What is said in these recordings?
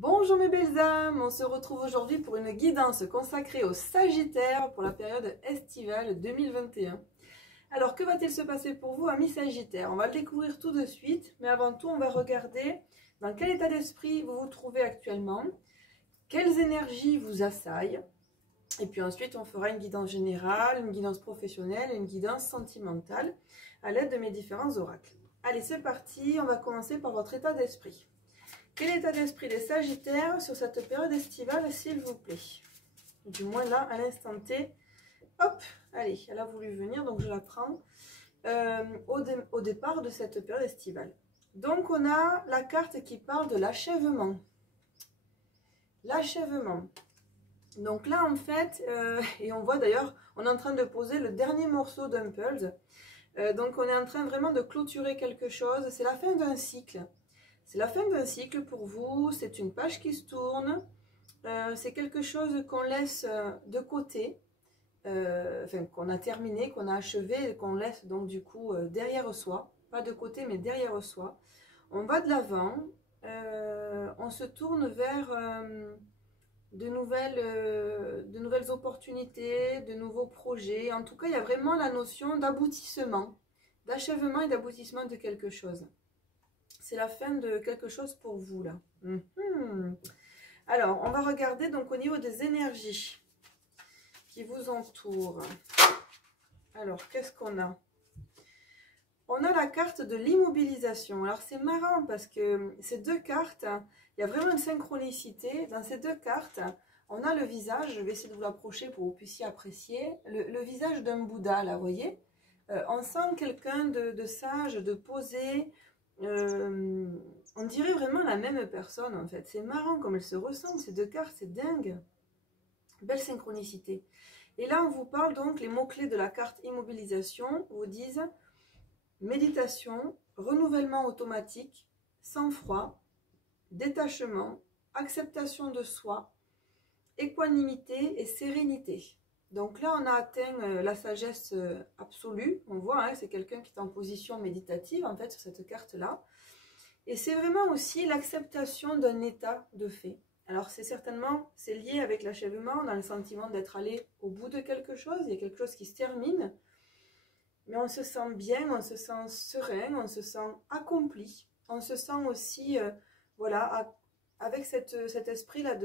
Bonjour mes belles âmes, on se retrouve aujourd'hui pour une guidance consacrée au Sagittaire pour la période estivale 2021. Alors que va-t-il se passer pour vous, amis Sagittaires? On va le découvrir tout de suite, mais avant tout on va regarder dans quel état d'esprit vous vous trouvez actuellement, quelles énergies vous assaillent, et puis ensuite on fera une guidance générale, une guidance professionnelle et une guidance sentimentale à l'aide de mes différents oracles. Allez, c'est parti, on va commencer par votre état d'esprit. Quel état d'esprit des Sagittaires sur cette période estivale, s'il vous plaît? Du moins là, à l'instant T. Hop, allez, elle a voulu venir, donc je la prends au départ de cette période estivale. Donc on a la carte qui parle de l'achèvement. L'achèvement. Donc là, en fait, et on voit d'ailleurs, on est en train de poser le dernier morceau d'un puzzle. Donc on est en train vraiment de clôturer quelque chose. C'est la fin d'un cycle. C'est la fin d'un cycle pour vous, c'est une page qui se tourne, c'est quelque chose qu'on laisse de côté, enfin qu'on a terminé, qu'on a achevé, qu'on laisse donc du coup derrière soi, pas de côté mais derrière soi. On va de l'avant, on se tourne vers de nouvelles opportunités, de nouveaux projets. En tout cas, il y a vraiment la notion d'aboutissement, d'achèvement et d'aboutissement de quelque chose. C'est la fin de quelque chose pour vous, là. Alors, on va regarder donc au niveau des énergies qui vous entourent. Alors, qu'est-ce qu'on a? On a la carte de l'immobilisation. Alors, c'est marrant parce que ces deux cartes, il y a vraiment une synchronicité. Dans ces deux cartes, on a le visage, je vais essayer de vous l'approcher pour que vous puissiez apprécier, le visage d'un Bouddha, là, vous voyez? On sent quelqu'un de sage, de posé. On dirait vraiment la même personne en fait. C'est marrant comme elles se ressemblent ces deux cartes, c'est dingue. Belle synchronicité. Et là on vous parle donc, les mots-clés de la carte immobilisation vous disent méditation, renouvellement automatique, sang-froid, détachement, acceptation de soi, équanimité et sérénité. Donc là on a atteint la sagesse absolue, on voit, hein, c'est quelqu'un qui est en position méditative en fait sur cette carte là. Et c'est vraiment aussi l'acceptation d'un état de fait. Alors c'est certainement, c'est lié avec l'achèvement, on a le sentiment d'être allé au bout de quelque chose, il y a quelque chose qui se termine, mais on se sent bien, on se sent serein, on se sent accompli, on se sent aussi, voilà, avec cet esprit-là,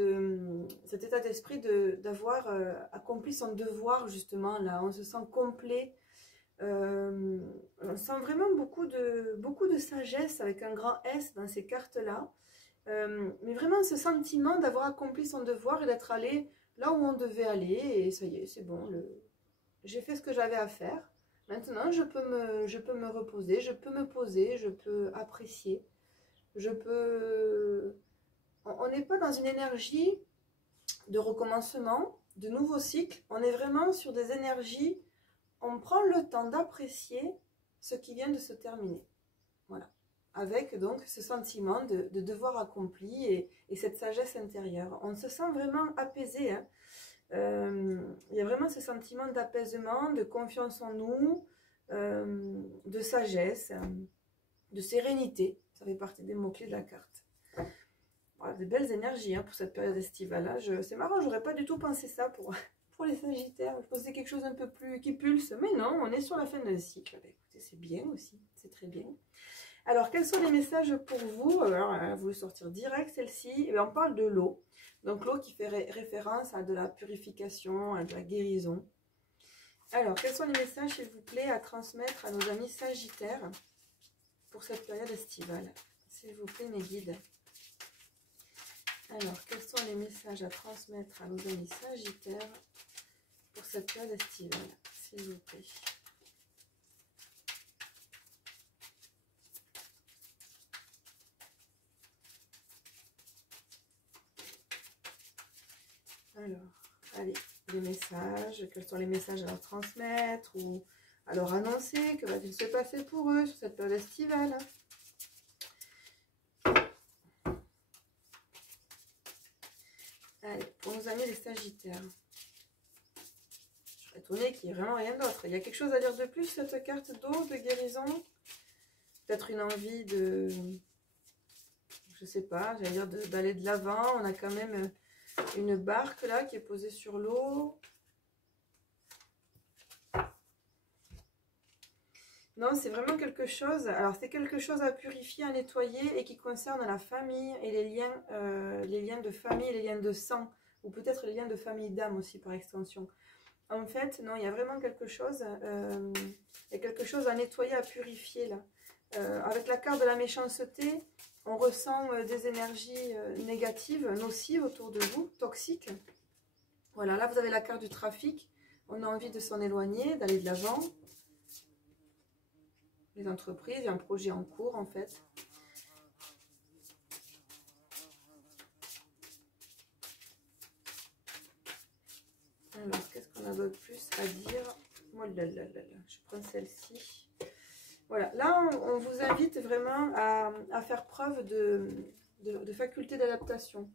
cet état d'esprit d'avoir accompli son devoir justement là, on se sent complet. On sent vraiment beaucoup de sagesse avec un grand S dans ces cartes-là. Mais vraiment ce sentiment d'avoir accompli son devoir et d'être allé là où on devait aller. Et ça y est, c'est bon, j'ai fait ce que j'avais à faire. Maintenant, je peux me reposer, je peux me poser, je peux apprécier. On n'est pas dans une énergie de recommencement, de nouveau cycle. On est vraiment sur des énergies... On prend le temps d'apprécier ce qui vient de se terminer. Voilà. Avec donc ce sentiment de devoir accompli et cette sagesse intérieure. On se sent vraiment apaisé. Hein. Il y a vraiment ce sentiment d'apaisement, de confiance en nous, de sagesse, de sérénité. Ça fait partie des mots-clés de la carte. Voilà, des belles énergies hein, pour cette période estivale. C'est marrant, j'aurais pas du tout pensé ça pour les Sagittaires. Je pensais quelque chose un peu plus qui pulse, mais non, on est sur la fin d'un cycle. Bah, écoutez, c'est bien aussi, c'est très bien. Alors, quels sont les messages pour vous? Alors, elle a voulu sortir direct celle-ci. On parle de l'eau. Donc, l'eau qui fait référence à de la purification, à de la guérison. Alors, quels sont les messages, s'il vous plaît, à transmettre à nos amis Sagittaires pour cette période estivale? S'il vous plaît, mes guides. Alors, quels sont les messages à transmettre à nos amis Sagittaires pour cette période estivale, s'il vous plaît? Alors, allez, les messages, quels sont les messages à leur transmettre ou à leur annoncer? Que va-t-il se passer pour eux sur cette période estivale? Allez, pour nos amis les Sagittaires. Je serais étonnée qu'il n'y ait vraiment rien d'autre. Il y a quelque chose à dire de plus, cette carte d'eau, de guérison? Peut-être une envie de... Je je sais pas, j'allais dire d'aller de l'avant. On a quand même une barque là qui est posée sur l'eau. Non, c'est vraiment quelque chose, alors c'est quelque chose à purifier, à nettoyer et qui concerne la famille et les liens de famille, les liens de sang, ou peut-être les liens de famille d'âme aussi par extension. En fait, non, il y a vraiment quelque chose, il y a quelque chose à nettoyer, à purifier là. Avec la carte de la méchanceté, on ressent des énergies négatives, nocives autour de vous, toxiques. Voilà, là vous avez la carte du trafic, on a envie de s'en éloigner, d'aller de l'avant. Les entreprises, il y a un projet en cours en fait. Alors, qu'est-ce qu'on a d'autre plus à dire? Oh là là là là, je prends celle-ci. Voilà, là on vous invite vraiment à faire preuve de faculté d'adaptation,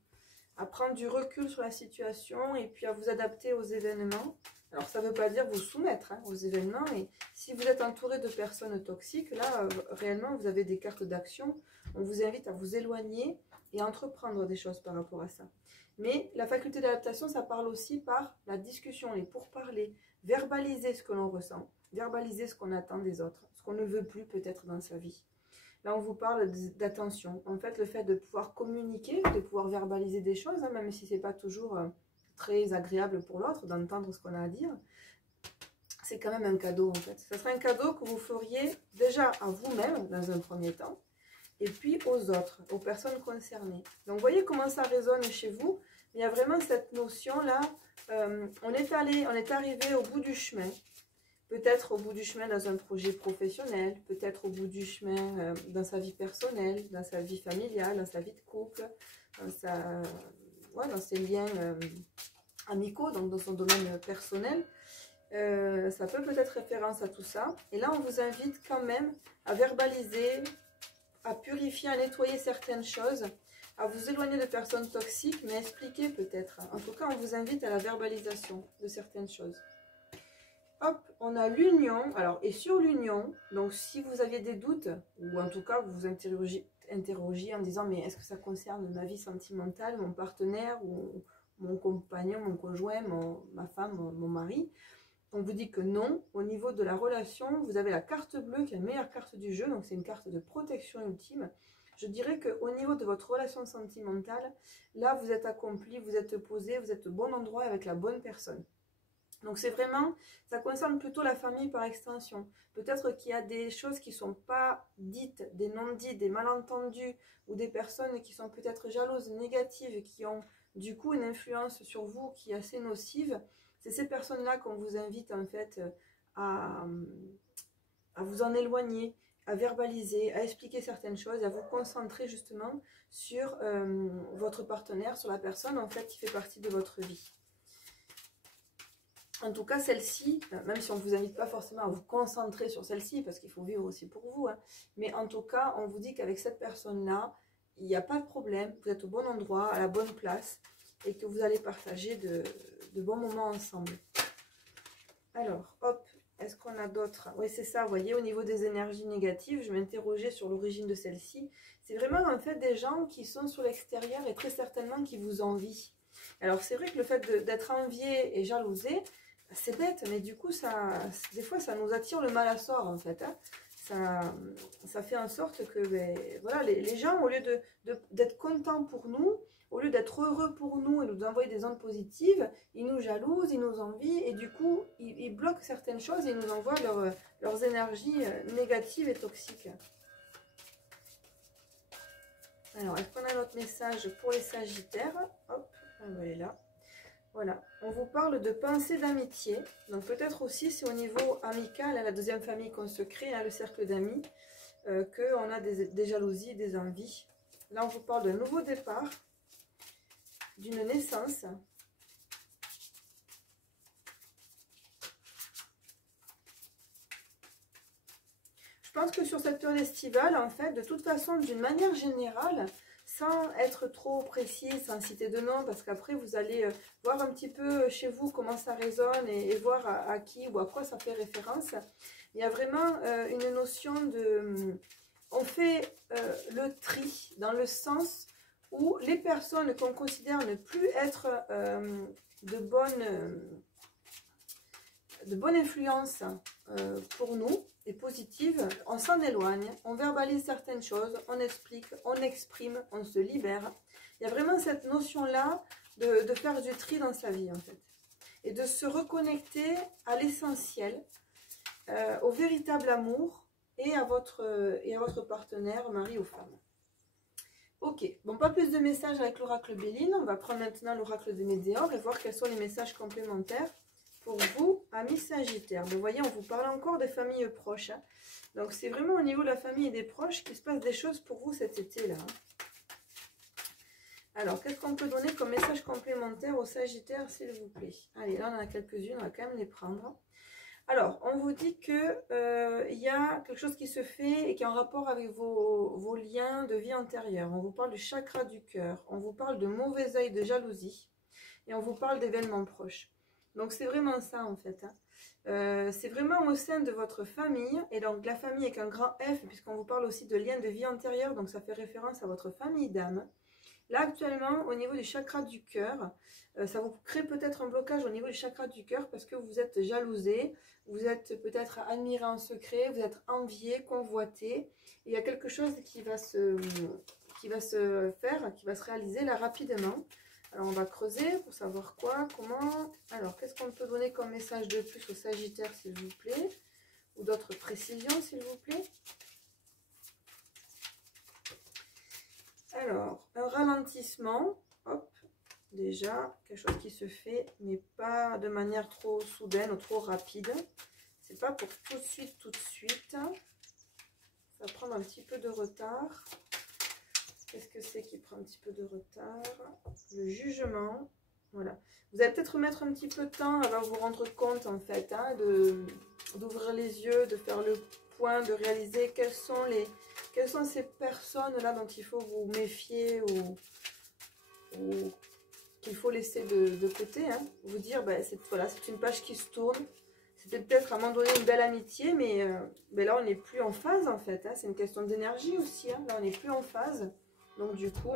à prendre du recul sur la situation et puis à vous adapter aux événements. Alors ça ne veut pas dire vous soumettre aux événements, et si vous êtes entouré de personnes toxiques, là réellement vous avez des cartes d'action. On vous invite à vous éloigner et à entreprendre des choses par rapport à ça. Mais la faculté d'adaptation, ça parle aussi par la discussion, les pourparlers, verbaliser ce que l'on ressent, verbaliser ce qu'on attend des autres, ce qu'on ne veut plus peut-être dans sa vie. Là, on vous parle d'attention. En fait, le fait de pouvoir communiquer, de pouvoir verbaliser des choses, même si ce n'est pas toujours très agréable pour l'autre d'entendre ce qu'on a à dire, c'est quand même un cadeau en fait. Ce serait un cadeau que vous feriez déjà à vous-même dans un premier temps, et puis aux autres, aux personnes concernées. Donc, vous voyez comment ça résonne chez vous. Il y a vraiment cette notion-là, on est arrivé au bout du chemin. Peut-être au bout du chemin dans un projet professionnel, peut-être au bout du chemin dans sa vie personnelle, dans sa vie familiale, dans sa vie de couple, dans ses liens amicaux, donc dans son domaine personnel. Ça peut peut-être référence à tout ça. Et là, on vous invite quand même à verbaliser, à purifier, à nettoyer certaines choses, à vous éloigner de personnes toxiques, mais expliquer peut-être. En tout cas, on vous invite à la verbalisation de certaines choses. Hop, on a l'union. Alors, et sur l'union, donc si vous aviez des doutes, ou en tout cas vous vous interrogiez en disant, mais est-ce que ça concerne ma vie sentimentale, mon partenaire, ou mon compagnon, mon conjoint, ma femme, mon mari? On vous dit que non. Au niveau de la relation, vous avez la carte bleue qui est la meilleure carte du jeu, donc c'est une carte de protection ultime. Je dirais qu'au niveau de votre relation sentimentale, là vous êtes accompli, vous êtes posé, vous êtes au bon endroit avec la bonne personne. Donc c'est vraiment, ça concerne plutôt la famille par extension. Peut-être qu'il y a des choses qui ne sont pas dites, des non-dits, des malentendus, ou des personnes qui sont peut-être jalouses, négatives, qui ont du coup une influence sur vous qui est assez nocive. C'est ces personnes-là qu'on vous invite en fait à vous en éloigner, à verbaliser, à expliquer certaines choses, à vous concentrer justement sur votre partenaire, sur la personne en fait qui fait partie de votre vie. En tout cas, celle-ci, même si on ne vous invite pas forcément à vous concentrer sur celle-ci, parce qu'il faut vivre aussi pour vous, hein, mais en tout cas, on vous dit qu'avec cette personne-là, il n'y a pas de problème, vous êtes au bon endroit, à la bonne place, et que vous allez partager de bons moments ensemble. Alors, hop, est-ce qu'on a d'autres? Oui, c'est ça, vous voyez, au niveau des énergies négatives, je m'interrogeais sur l'origine de celle-ci. C'est vraiment en fait des gens qui sont sur l'extérieur et très certainement qui vous envient. Alors, c'est vrai que le fait d'être envié et jalousé, c'est bête, mais du coup, des fois, ça nous attire le mal à sort, en fait. Hein. Ça fait en sorte que voilà, les gens, au lieu d'être contents pour nous, au lieu d'être heureux pour nous et nous envoyer des ondes positives, ils nous jalousent, ils nous envient, et du coup, ils bloquent certaines choses et ils nous envoient leurs énergies négatives et toxiques. Alors, est-ce qu'on a notre message pour les Sagittaires? Hop, elle est là. Voilà, on vous parle de pensée d'amitié. Donc peut-être aussi c'est au niveau amical, à la deuxième famille qu'on se crée, le cercle d'amis, qu'on a des jalousies, des envies. Là on vous parle d'un nouveau départ, d'une naissance. Je pense que sur cette période estivale, en fait, de toute façon, d'une manière générale, sans être trop précise, sans citer de nom, parce qu'après vous allez voir un petit peu chez vous comment ça résonne et voir à qui ou à quoi ça fait référence. Il y a vraiment une notion on fait le tri dans le sens où les personnes qu'on considère ne plus être de bonne influence pour nous et positive, on s'en éloigne, on verbalise certaines choses, on explique, on exprime, on se libère. Il y a vraiment cette notion-là de faire du tri dans sa vie en fait. Et de se reconnecter à l'essentiel, au véritable amour et à votre partenaire, mari ou femme. Ok, bon, pas plus de messages avec l'oracle Béline. On va prendre maintenant l'oracle des Météores et voir quels sont les messages complémentaires pour vous, amis Sagittaires. Vous voyez, on vous parle encore des familles proches. Hein. Donc, c'est vraiment au niveau de la famille et des proches qu'il se passe des choses pour vous cet été-là. Hein. Alors, qu'est-ce qu'on peut donner comme message complémentaire aux Sagittaires, s'il vous plaît? Allez, là, on en a quelques-unes, on va quand même les prendre. Alors, on vous dit qu'il y a quelque chose qui se fait et qui est en rapport avec vos liens de vie antérieure. On vous parle du chakra du cœur, on vous parle de mauvais œil, de jalousie et on vous parle d'événements proches. Donc, c'est vraiment ça en fait. Hein. C'est vraiment au sein de votre famille, et donc la famille avec un grand F, puisqu'on vous parle aussi de liens de vie antérieure, donc ça fait référence à votre famille d'âme. Là, actuellement, au niveau du chakra du cœur, ça vous crée peut-être un blocage au niveau du chakra du cœur parce que vous êtes jalousé, vous êtes peut-être admiré en secret, vous êtes envié, convoité. Il y a quelque chose qui va se faire, qui va se réaliser là rapidement. Alors, on va creuser pour savoir quoi, comment. Alors, qu'est-ce qu'on peut donner comme message de plus aux Sagittaires, s'il vous plaît? Ou d'autres précisions, s'il vous plaît? Alors, un ralentissement, hop, déjà, quelque chose qui se fait, mais pas de manière trop soudaine ou trop rapide. C'est pas pour tout de suite, tout de suite. Ça va prendre un petit peu de retard. Qu'est-ce que c'est qui prend un petit peu de retard? Le jugement, voilà. Vous allez peut-être mettre un petit peu de temps avant de vous rendre compte, en fait, hein, d'ouvrir les yeux, de faire le point, de réaliser quelles sont ces personnes-là dont il faut vous méfier ou qu'il faut laisser de côté. Hein. Vous dire, ben, voilà, c'est une page qui se tourne. C'était peut-être à un moment donné une belle amitié, mais là, on n'est plus en phase, en fait. Hein. C'est une question d'énergie aussi. Hein. Là, on n'est plus en phase. Donc, du coup,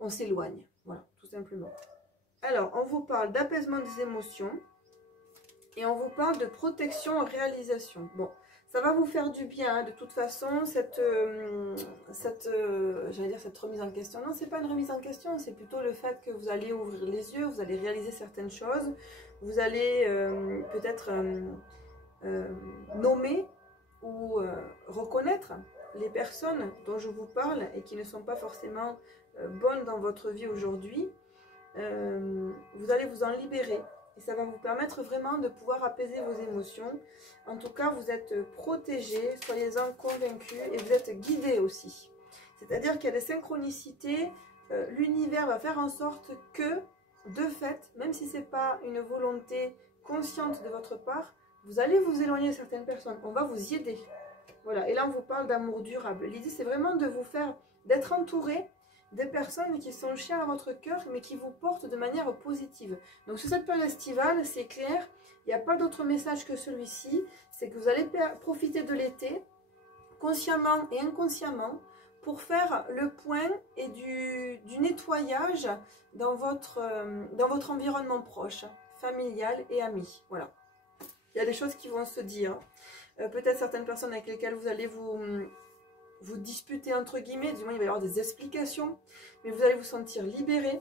on s'éloigne. Voilà, tout simplement. Alors, on vous parle d'apaisement des émotions. Et on vous parle de protection en réalisation. Bon, ça va vous faire du bien, hein, de toute façon, cette remise en question. Non, c'est pas une remise en question, c'est plutôt le fait que vous allez ouvrir les yeux, vous allez réaliser certaines choses, vous allez peut-être nommer ou reconnaître les personnes dont je vous parle et qui ne sont pas forcément bonnes dans votre vie aujourd'hui. Vous allez vous en libérer. Et ça va vous permettre vraiment de pouvoir apaiser vos émotions. En tout cas, vous êtes protégés, soyez-en convaincus, et vous êtes guidés aussi. C'est-à-dire qu'il y a des synchronicités, l'univers va faire en sorte que, de fait, même si ce n'est pas une volonté consciente de votre part, vous allez vous éloigner de certaines personnes. On va vous y aider. Voilà. Et là, on vous parle d'amour durable. L'idée, c'est vraiment de vous faire, d'être entouré des personnes qui sont chères à votre cœur, mais qui vous portent de manière positive. Donc, sur cette période estivale, c'est clair, il n'y a pas d'autre message que celui-ci. C'est que vous allez profiter de l'été, consciemment et inconsciemment, pour faire le point et du nettoyage dans votre environnement proche, familial et ami. Voilà. Il y a des choses qui vont se dire. Peut-être certaines personnes avec lesquelles vous allez vous disputer entre guillemets, du moins il va y avoir des explications, mais vous allez vous sentir libéré,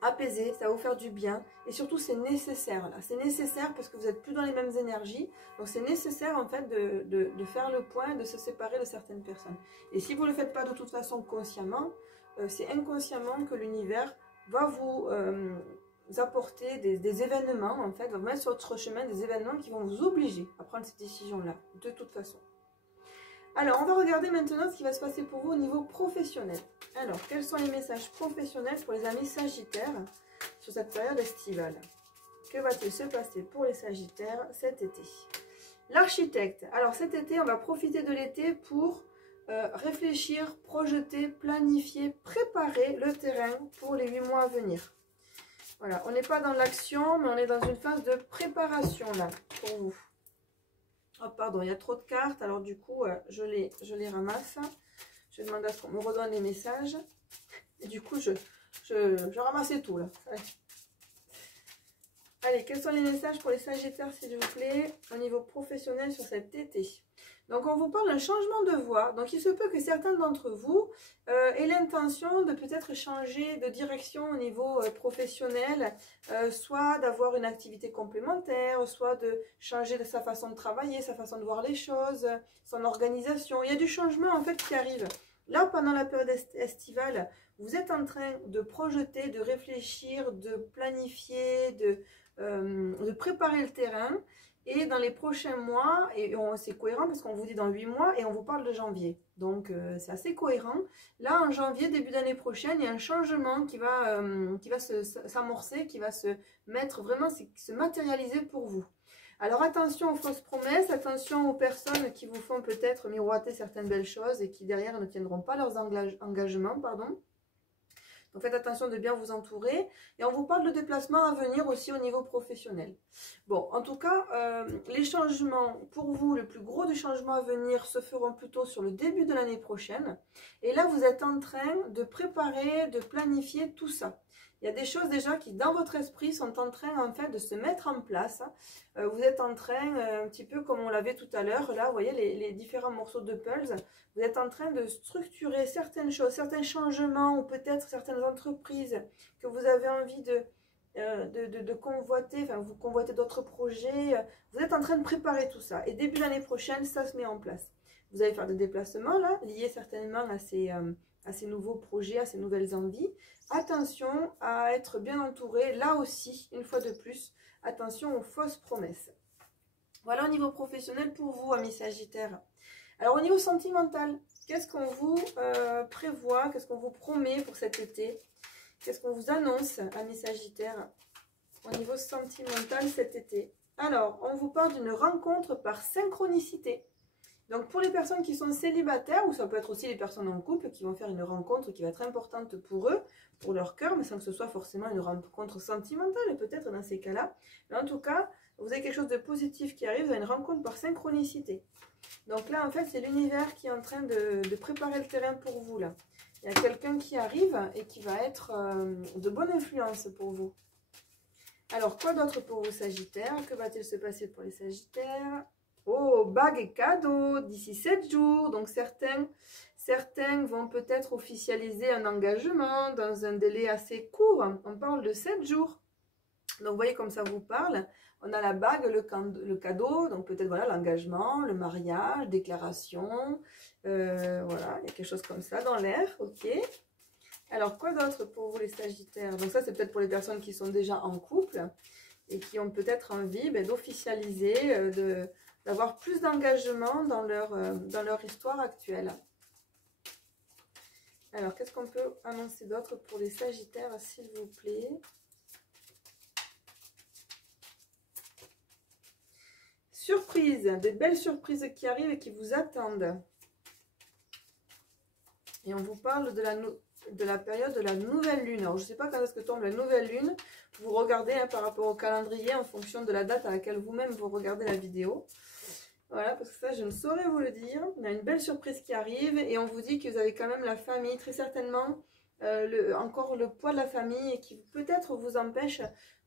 apaisé, ça va vous faire du bien, et surtout c'est nécessaire là, c'est nécessaire parce que vous n'êtes plus dans les mêmes énergies, donc c'est nécessaire en fait de faire le point, de se séparer de certaines personnes. Et si vous ne le faites pas de toute façon consciemment, c'est inconsciemment que l'univers va vous apporter des événements, en fait, va vous mettre sur votre chemin des événements qui vont vous obliger à prendre cette décision-là, de toute façon. Alors, on va regarder maintenant ce qui va se passer pour vous au niveau professionnel. Alors, quels sont les messages professionnels pour les amis Sagittaires sur cette période estivale? Que va-t-il se passer pour les Sagittaires cet été? L'architecte. Alors, cet été, on va profiter de l'été pour réfléchir, projeter, planifier, préparer le terrain pour les 8 mois à venir. Voilà, on n'est pas dans l'action, mais on est dans une phase de préparation là, pour vous. Oh, pardon, il y a trop de cartes. Alors du coup, je les ramasse. Je demande à ce qu'on me redonne les messages. Et du coup, je ramassais tout là. Allez, quels sont les messages pour les Sagittaires, s'il vous plaît, au niveau professionnel sur cet été? Donc, on vous parle d'un changement de voie. Donc, il se peut que certains d'entre vous aient l'intention de peut-être changer de direction au niveau professionnel, soit d'avoir une activité complémentaire, soit de changer de sa façon de travailler, sa façon de voir les choses, son organisation. Il y a du changement, en fait, qui arrive. Là, pendant la période estivale, vous êtes en train de projeter, de réfléchir, de planifier, de préparer le terrain. Et dans les prochains mois, et c'est cohérent parce qu'on vous dit dans 8 mois et on vous parle de janvier. Donc c'est assez cohérent. Là, en janvier, début d'année prochaine, il y a un changement qui va s'amorcer, qui va se mettre vraiment, se matérialiser pour vous. Alors attention aux fausses promesses, attention aux personnes qui vous font peut-être miroiter certaines belles choses et qui derrière ne tiendront pas leurs engagements, pardon. Donc faites attention de bien vous entourer. Et on vous parle de déplacements à venir aussi au niveau professionnel. Bon, en tout cas, les changements, pour vous, le plus gros des changements à venir se feront plutôt sur le début de l'année prochaine. Et là, vous êtes en train de préparer, de planifier tout ça. Il y a des choses déjà qui, dans votre esprit, sont en train en fait de se mettre en place. Vous êtes en train, un petit peu comme on l'avait tout à l'heure, là, vous voyez les différents morceaux de puzzle. Vous êtes en train de structurer certaines choses, certains changements ou peut-être certaines entreprises que vous avez envie de convoiter, enfin vous convoitez d'autres projets. Vous êtes en train de préparer tout ça. Et début l'année prochaine, ça se met en place. Vous allez faire des déplacements là, liés certainement à ces nouveaux projets, à ces nouvelles envies. Attention à être bien entouré. Là aussi, une fois de plus, attention aux fausses promesses. Voilà au niveau professionnel pour vous, amis Sagittaires. Alors au niveau sentimental, qu'est-ce qu'on vous prévoit, qu'est-ce qu'on vous promet pour cet été? Qu'est-ce qu'on vous annonce, amis Sagittaires, au niveau sentimental cet été? Alors, on vous parle d'une rencontre par synchronicité. Donc pour les personnes qui sont célibataires, ou ça peut être aussi les personnes en couple qui vont faire une rencontre qui va être importante pour eux, pour leur cœur, mais sans que ce soit forcément une rencontre sentimentale, peut-être dans ces cas-là. Mais en tout cas, vous avez quelque chose de positif qui arrive, vous avez une rencontre par synchronicité. Donc là, en fait, c'est l'univers qui est en train de préparer le terrain pour vous, là. Il y a quelqu'un qui arrive et qui va être de bonne influence pour vous. Alors, quoi d'autre pour vous, Sagittaires? Que va-t-il se passer pour les Sagittaires? Oh, bague et cadeau d'ici 7 jours. Donc, certains vont peut-être officialiser un engagement dans un délai assez court. On parle de 7 jours. Donc, vous voyez comme ça vous parle. On a la bague, le cadeau, donc peut-être voilà l'engagement, le mariage, déclaration. Voilà, il y a quelque chose comme ça dans l'air, ok. Alors, quoi d'autre pour vous les Sagittaires? Donc ça, c'est peut-être pour les personnes qui sont déjà en couple et qui ont peut-être envie d'officialiser, d'avoir plus d'engagement dans leur histoire actuelle. Alors, qu'est-ce qu'on peut annoncer d'autre pour les Sagittaires, s'il vous plaît? Surprise, des belles surprises qui arrivent et qui vous attendent. Et on vous parle de la période de la nouvelle lune. Alors, je ne sais pas quand est-ce que tombe la nouvelle lune. Vous regardez par rapport au calendrier en fonction de la date à laquelle vous-même vous regardez la vidéo. Voilà, parce que ça, je ne saurais vous le dire. Il y a une belle surprise qui arrive et on vous dit que vous avez quand même la famille, très certainement, encore le poids de la famille et qui peut-être vous empêche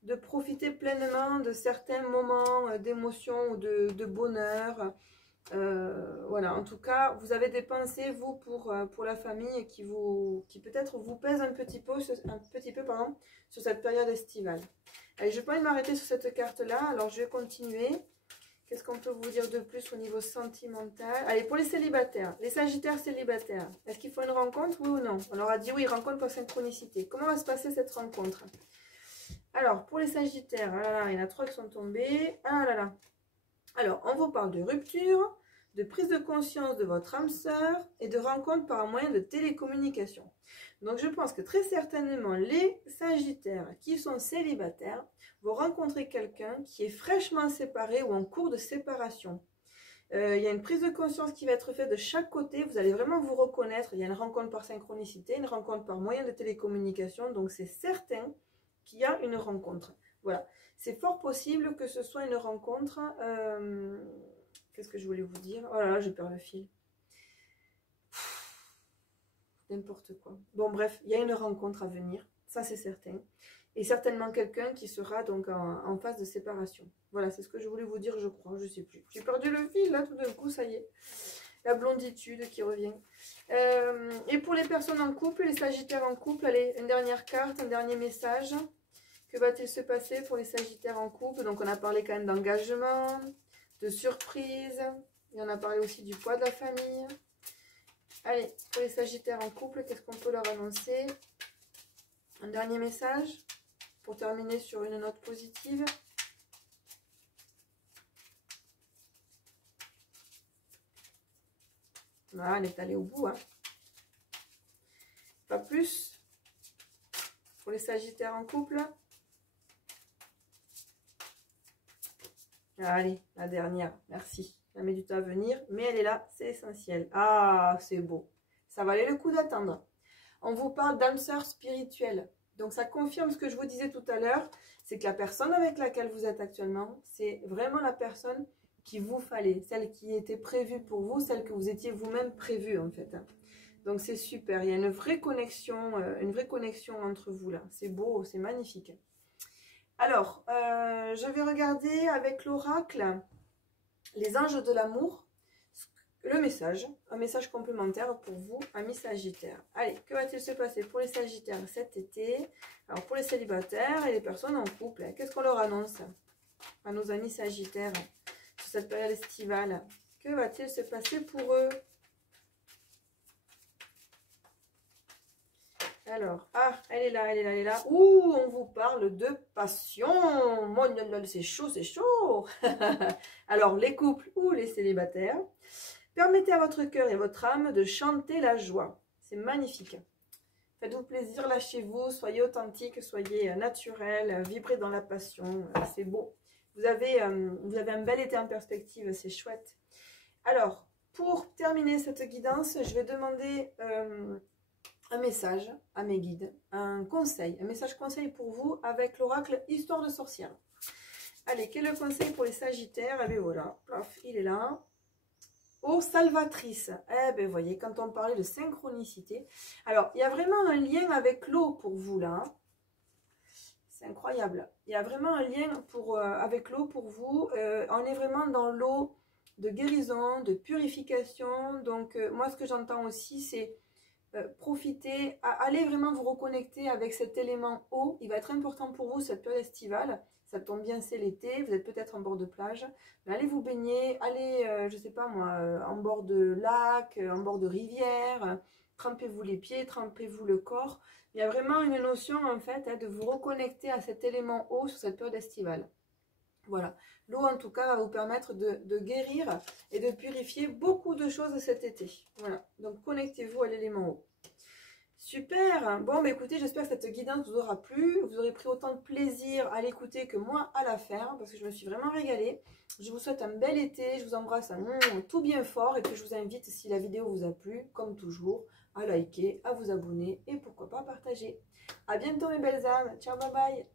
de profiter pleinement de certains moments d'émotion ou de bonheur. Voilà, en tout cas, vous avez des pensées, vous, pour la famille qui peut-être vous pèsent un petit peu sur cette période estivale. Allez, je ne vais pas m'arrêter sur cette carte-là, alors je vais continuer. Qu'est-ce qu'on peut vous dire de plus au niveau sentimental? Allez, pour les célibataires, les Sagittaires célibataires, est-ce qu'il faut une rencontre, oui ou non? On leur a dit oui, rencontre par synchronicité. Comment va se passer cette rencontre? Alors, pour les Sagittaires, ah là là, il y en a 3 qui sont tombés. Ah là là. Alors, on vous parle de rupture, de prise de conscience de votre âme sœur et de rencontre par un moyen de télécommunication. Donc, je pense que très certainement, les Sagittaires qui sont célibataires vont rencontrer quelqu'un qui est fraîchement séparé ou en cours de séparation. Il y a une prise de conscience qui va être faite de chaque côté. Vous allez vraiment vous reconnaître. Il y a une rencontre par synchronicité, une rencontre par moyen de télécommunication. Donc, c'est certain qu'il y a une rencontre. Voilà. C'est fort possible que ce soit une rencontre Qu'est-ce que je voulais vous dire? Oh là là, je perds le fil. N'importe quoi. Bon, bref, il y a une rencontre à venir, ça c'est certain. Et certainement quelqu'un qui sera donc en phase de séparation. Voilà, c'est ce que je voulais vous dire, je crois, je sais plus. J'ai perdu le fil, là, tout d'un coup, ça y est. La blonditude qui revient. Et pour les personnes en couple, les sagittaires en couple, allez, une dernière carte, un dernier message. Que va-t-il se passer pour les sagittaires en couple? Donc, on a parlé quand même d'engagement, de surprise. Et on a parlé aussi du poids de la famille. Allez, pour les sagittaires en couple, qu'est-ce qu'on peut leur annoncer? Un dernier message pour terminer sur une note positive. Voilà, elle est allée au bout. Hein. Pas plus. Pour les sagittaires en couple. Allez, la dernière. Merci. Ça met du temps à venir, mais elle est là. C'est essentiel. Ah, c'est beau. Ça valait le coup d'attendre. On vous parle d'âme sœur spirituelle. Donc, ça confirme ce que je vous disais tout à l'heure. C'est que la personne avec laquelle vous êtes actuellement, c'est vraiment la personne qu'il vous fallait, celle qui était prévue pour vous, celle que vous étiez vous-même prévue en fait. Donc c'est super, il y a une vraie connexion entre vous là. C'est beau, c'est magnifique. Alors, je vais regarder avec l'oracle les anges de l'amour, le message, un message complémentaire pour vous, amis sagittaires. Allez, que va-t-il se passer pour les sagittaires cet été? Alors pour les célibataires et les personnes en couple, qu'est-ce qu'on leur annonce à nos amis sagittaires sur cette période estivale? Que va-t-il se passer pour eux? Alors, ah, elle est là, elle est là, elle est là. Ouh, on vous parle de passion. C'est chaud, c'est chaud. Alors, les couples ou les célibataires, permettez à votre cœur et à votre âme de chanter la joie. C'est magnifique. Faites-vous plaisir, lâchez-vous, soyez authentique, soyez naturel, vibrez dans la passion. C'est beau. Vous avez un bel été en perspective, c'est chouette. Alors, pour terminer cette guidance, je vais demander un message à mes guides, un conseil, un message conseil pour vous avec l'oracle Histoire de sorcière. Allez, quel est le conseil pour les sagittaires? Eh bien voilà, plaf, il est là. Oh, salvatrice. Eh bien, vous voyez, quand on parlait de synchronicité, alors, il y a vraiment un lien avec l'eau pour vous, là. C'est incroyable. Il y a vraiment un lien avec l'eau pour vous. On est vraiment dans l'eau de guérison, de purification. Donc, moi, ce que j'entends aussi, c'est profiter, allez vraiment vous reconnecter avec cet élément eau. Il va être important pour vous cette période estivale. Ça tombe bien, c'est l'été, vous êtes peut-être en bord de plage. Mais allez vous baigner, allez, je sais pas moi, en bord de lac, en bord de rivière. Trempez-vous les pieds, trempez-vous le corps. Il y a vraiment une notion en fait de vous reconnecter à cet élément eau sur cette période estivale. Voilà, l'eau en tout cas va vous permettre de guérir et de purifier beaucoup de choses cet été. Voilà, donc connectez-vous à l'élément eau. Super. Bon, bah écoutez, j'espère que cette guidance vous aura plu. Vous aurez pris autant de plaisir à l'écouter que moi à la faire, parce que je me suis vraiment régalée. Je vous souhaite un bel été. Je vous embrasse tout bien fort. Et puis, je vous invite, si la vidéo vous a plu, comme toujours, à liker, à vous abonner et pourquoi pas partager. À bientôt, mes belles âmes. Ciao, bye bye.